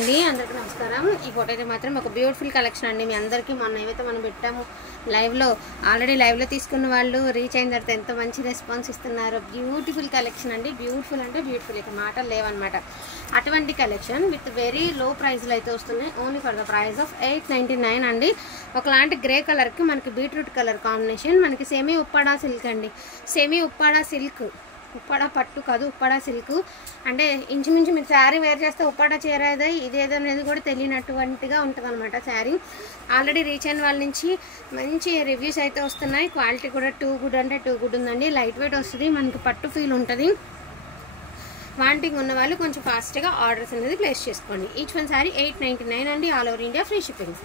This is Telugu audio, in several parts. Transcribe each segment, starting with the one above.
అందరికీ నమస్కారం। ఈ ఫోటో అయితే మాత్రం ఒక బ్యూటిఫుల్ కలెక్షన్ అండి। మీ అందరికీ మొన్న ఏవైతే మనం పెట్టాము లైవ్లో ఆల్రెడీ లైవ్లో తీసుకున్న వాళ్ళు రీచ్ అయిన తర్వాత ఎంత మంచి రెస్పాన్స్ ఇస్తున్నారు। బ్యూటిఫుల్ కలెక్షన్ అండి। బ్యూటిఫుల్ అంటే బ్యూటిఫుల్, ఇక మాటలు లేవన్నమాట। అటువంటి కలెక్షన్ విత్ వెరీ లో ప్రైస్లో అయితే వస్తున్నాయి। Only for the price of 899 అండి। ఒకలాంటి గ్రే కలర్కి మనకి బీట్రూట్ కలర్ కాంబినేషన్, మనకి సెమీ ఉప్పాడా సిల్క్ అండి। సెమీ ఉప్పాడా సిల్క్, ఉప్పాడా పట్టు కాదు, ఉప్పాడా సిల్క్ అంటే ఇంచుమించు మీరు శారీ వేర్ చేస్తే ఉప్పాడా చీర ఇదేదో అనేది కూడా తెలియనటువంటిగా ఉంటుంది అనమాట శారీ। ఆల్రెడీ రీచ్ అయిన వాళ్ళ నుంచి మంచి రివ్యూస్ అయితే వస్తున్నాయి। క్వాలిటీ కూడా టూ గుడ్ అంటే టూ గుడ్ ఉందండి। లైట్ వెయిట్ వస్తుంది, మనకి పట్టు ఫీల్ ఉంటుంది। వాంటింగ్ ఉన్న వాళ్ళు కొంచెం ఫాస్ట్గా ఆర్డర్స్ అనేది ప్లేస్ చేసుకోండి। ఈచ్ వన్ శారీ 899 అండి। All over India free shipping.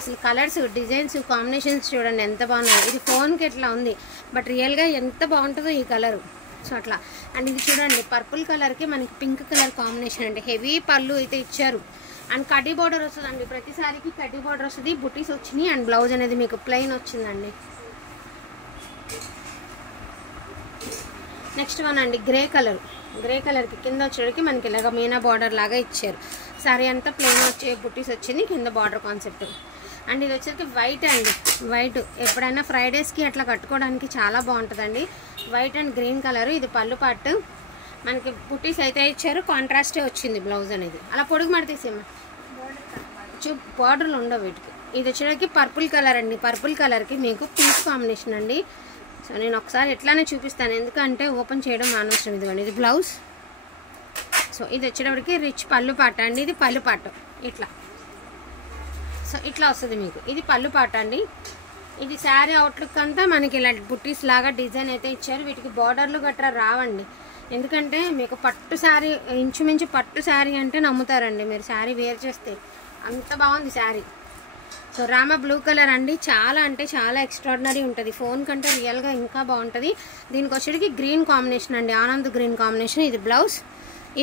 అసలు కలర్స్, డిజైన్స్, కాంబినేషన్స్ చూడండి ఎంత బాగున్నాయి। ఇది ఫోన్కి ఎట్లా ఉంది, బట్ రియల్గా ఎంత బాగుంటుందో ఈ కలరు। సో అట్లా అండ్ ఇది చూడండి పర్పుల్ కలర్కి మనకి పింక్ కలర్ కాంబినేషన్ అండి। హెవీ పళ్ళు అయితే ఇచ్చారు అండ్ కడ్డీ బార్డర్ వస్తుందండి। ప్రతిసారికి కడ్డీ బార్డర్ వస్తుంది, బుటీస్ వచ్చినాయి అండ్ బ్లౌజ్ అనేది మీకు ప్లెయిన్ వచ్చిందండి। నెక్స్ట్ వన్ అండి గ్రే కలర్। గ్రే కలర్కి కింద వచ్చేటికి మనకి ఇలాగ మీనా బార్డర్ లాగా ఇచ్చారు। సారీ అంతా ప్లెయిన్ వచ్చే బుటీస్ వచ్చింది, కింద బార్డర్ కాన్సెప్ట్ అండ్ ఇది వచ్చేసరికి వైట్ అండి। వైట్ ఎప్పుడైనా ఫ్రైడేస్కి అట్లా కట్టుకోవడానికి చాలా బాగుంటుందండి। వైట్ అండ్ గ్రీన్ కలర్, ఇది పళ్ళు పాటు మనకి బుటీస్ అయితే ఇచ్చారు, కాంట్రాస్టే వచ్చింది బ్లౌజ్ అనేది। అలా పొడుగు మడి తీసేమ్మా, బార్డర్లు ఉండవు వీటికి। ఇది వచ్చేసరికి పర్పుల్ కలర్ అండి। పర్పుల్ కలర్కి మీకు పింక్ కాంబినేషన్ అండి। సో నేను ఒకసారి ఎట్లానే చూపిస్తాను, ఎందుకంటే ఓపెన్ చేయడం అనవసరం। ఇదిగోండి ఇది బ్లౌజ్। సో ఇది వచ్చేటప్పటికి రిచ్ పళ్ళు పాట అండి। ఇది పళ్ళు పాట ఇట్లా, సో ఇట్లా వస్తుంది మీకు। ఇది పళ్ళు పాట అండి। ఇది శారీ అవుట్లుక్ అంతా మనకి ఇలా బుట్టీస్ లాగా డిజైన్ అయితే ఇచ్చారు। వీటికి బార్డర్లు గట్రా రావండి, ఎందుకంటే మీకు పట్టు శారీ, ఇంచుమించు పట్టు శారీ అంటే నమ్ముతారండి మీరు శారీ వేర్ చేస్తే, అంత బాగుంది sari. So Rama blue colour అండి, చాలా అంటే చాలా ఎక్స్ట్రాడినరీ ఉంటుంది, ఫోన్ కంటే రియల్గా ఇంకా బాగుంటుంది। దీనికి వచ్చేటికి గ్రీన్ కాంబినేషన్ అండి, ఆనంద్ గ్రీన్ కాంబినేషన్। ఇది బ్లౌజ్,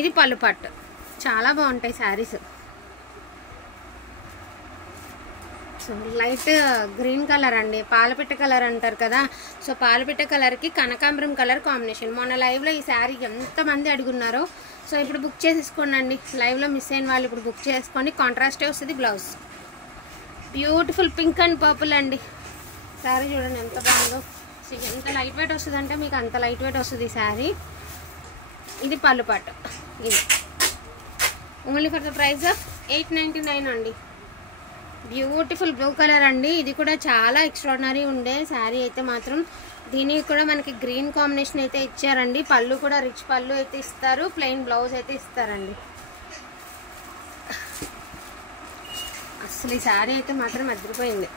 ఇది పళ్ళు పట్టు, చాలా బాగుంటాయి saris. So light green colour అండి, పాలపిట్ట కలర్ అంటారు కదా। సో పాలపిట్ట కలర్కి కనకాంబరం కలర్ కాంబినేషన్। మొన్న లైవ్లో ఈ శారీ ఎంతమంది అడుగున్నారో, సో ఇప్పుడు బుక్ చేసేసుకోండి అండి। లైవ్లో మిస్ అయిన వాళ్ళు ఇప్పుడు బుక్ చేసుకోండి, కాంట్రాస్టే వస్తుంది blouse. Beautiful pink and purple అండి। శారీ చూడండి ఎంత బాగుందో, ఎంత లైట్ వెయిట్ వస్తుంది అంటే మీకు అంత లైట్ వెయిట్ వస్తుంది ఈ శారీ। ఇది పళ్ళు పాటు, ఇది only for the price of 899 అండి। బ్యూటిఫుల్ బ్లూ కలర్ అండి, ఇది కూడా చాలా ఎక్స్ట్రాడినరీ ఉండే శారీ అయితే మాత్రం। దీనికి కూడా మనకి గ్రీన్ కాంబినేషన్ అయితే ఇచ్చారండి। పళ్ళు కూడా రిచ్ పళ్ళు అయితే ఇస్తారు, ప్లెయిన్ బ్లౌజ్ అయితే ఇస్తారండి। అసలు ఈ శారీ అయితే మాత్రం అదిరిపోయింది।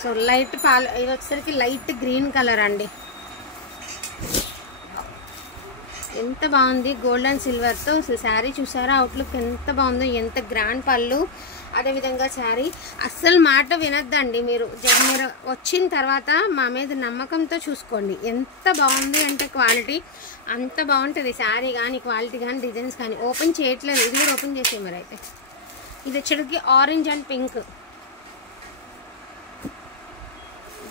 సో లైట్ ఇది వచ్చేసరికి లైట్ గ్రీన్ కలర్ అండి, ఎంత బాగుంది గోల్డ్ అండ్ సిల్వర్తో। అసలు శారీ చూసారా అవుట్లుక్ ఎంత బాగుందో, ఎంత గ్రాండ్ పళ్ళు, అదేవిధంగా శారీ అస్సలు మాట వినొద్దండి మీరు వచ్చిన తర్వాత మా మీద నమ్మకంతో చూసుకోండి। ఎంత బాగుంది అంటే క్వాలిటీ అంత బాగుంటుంది శారీ కానీ, క్వాలిటీ కానీ, డిజైన్స్ కానీ। ఓపెన్ చేయట్లేదు, ఇది కూడా ఓపెన్ చేసే మరి అయితే। ఇది వచ్చేటికి orange and pink,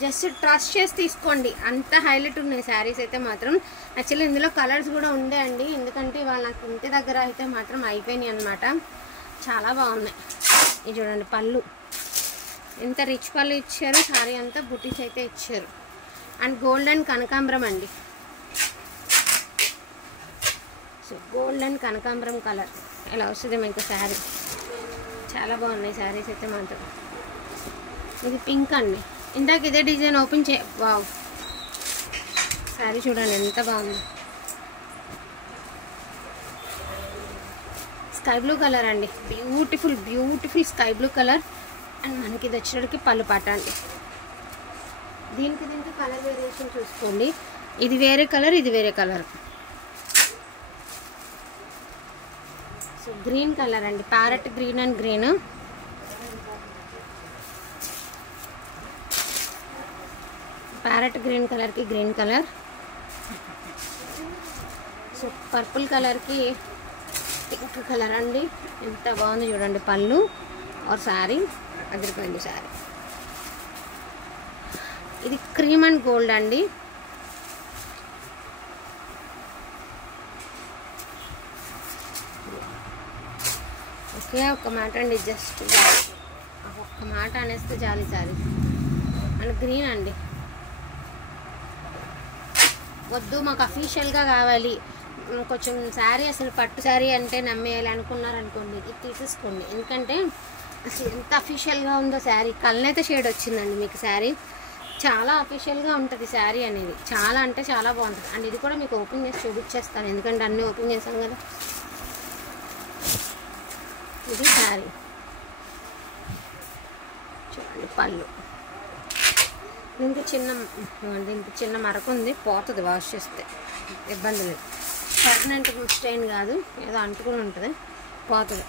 just trust చేసి తీసుకోండి, అంత హైలైట్ ఉన్నాయి శారీస్ అయితే మాత్రం। యాక్చువల్లీ ఇందులో కలర్స్ కూడా ఉండే అండి, ఎందుకంటే ఇవాళ నాకు ఇంటి దగ్గర అయితే మాత్రం అయిపోయినాయి అనమాట, చాలా బాగున్నాయి। ఇది చూడండి పళ్ళు ఎంత రిచ్ పళ్ళు ఇచ్చారు, శారీ అంతా బుటీస్ అయితే ఇచ్చారు అండ్ గోల్డ్ అండ్ కనకాంబరం అండి। సో గోల్డ్ అండ్ కనకాంబరం కలర్ ఇలా వస్తుంది మీకు శారీ, చాలా బాగున్నాయి శారీస్ అయితే మాత్రం। ఇది పింక్ అండి, ఇందాక ఇదే డిజైన్ ఓపెన్ వావ్, శారీ చూడండి ఎంత బాగుంది। స్కై బ్లూ కలర్ అండి, beautiful beautiful sky blue colour and మనకి ఇది వచ్చేటికి పళ్ళు పాట అండి। దీనికి కలర్ వేరియేషన్ చూసుకోండి, ఇది వేరే కలర్, ఇది వేరే కలర్। సో గ్రీన్ కలర్ అండి, parrot green and green, parrot green కలర్కి గ్రీన్ కలర్। సో పర్పుల్ కలర్కి పింక్ కలర్ అండి, ఎంత బాగుంది చూడండి పళ్ళు और శారీ అదిరిపోయింది శారీ। ఇది క్రీమ్ అండ్ గోల్డ్ అండి, ఒకే ఒక్క మాట అండి, జస్ట్ ఒక్క మాట అనేస్తే జాలి సారీ అండ్ గ్రీన్ అండి. వద్దు మాకు అఫీషియల్గా కావాలి, కొంచెం శారీ అసలు పట్టు శారీ అంటే నమ్మేయాలి అనుకున్నారనుకోండి, ఇది తీసేసుకోండి. ఎందుకంటే అసలు ఎంత అఫీషియల్గా ఉందో శారీ. కళ్ళనైతే షేడ్ వచ్చిందండి మీకు శారీ. చాలా అఫీషియల్గా ఉంటుంది శారీ అనేది, చాలా అంటే చాలా బాగుంటుంది. అండ్ ఇది కూడా మీకు ఓపెన్ చేసి చూపించేస్తాను, ఎందుకంటే అన్నీ ఓపెన్ చేశాను కదా. ఇది శారీ చూడండి. పళ్ళు దీనికి చిన్న మరక ఉంది, పోతుంది వాష్ చేస్తే, ఇబ్బంది లేదు. పర్మనెంట్ స్టెయిన్ కాదు, ఏదో అంటుకుని ఉంటుంది, పోతుంది.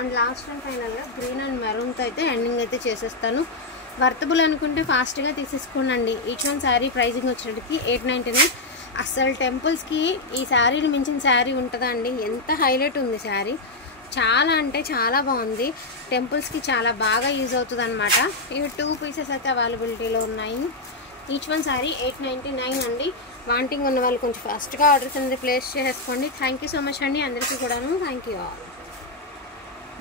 అండ్ లాస్ట్ అండ్ ఫైనల్గా గ్రీన్ అండ్ మెరూన్తో అయితే ఎండింగ్ అయితే చేసేస్తాను. వర్తబుల్ అనుకుంటే ఫాస్ట్గా తీసేసుకోండి. ఈచ్ వన్ శారీ ప్రైజింగ్ వచ్చేటికి 899. అసలు టెంపుల్స్కి ఈ శారీని మించిన శారీ ఉంటుందా అండి? ఎంత హైలైట్ ఉంది శారీ, చాలా అంటే చాలా బాగుంది. టెంపుల్స్కి చాలా బాగా యూజ్ అవుతుంది అనమాట. ఇవి 2 పీసెస్ అయితే అవైలబిలిటీలో ఉన్నాయి. ఈచ్ వన్ శారీ 899 అండి. వాంటింగ్ ఉన్న వాళ్ళు కొంచెం ఫాస్ట్గా ఆర్డర్స్ అనేది ప్లేస్ చేసేసుకోండి. థ్యాంక్ యూ సో మచ్ అండి అందరికీ కూడాను. Thank you all.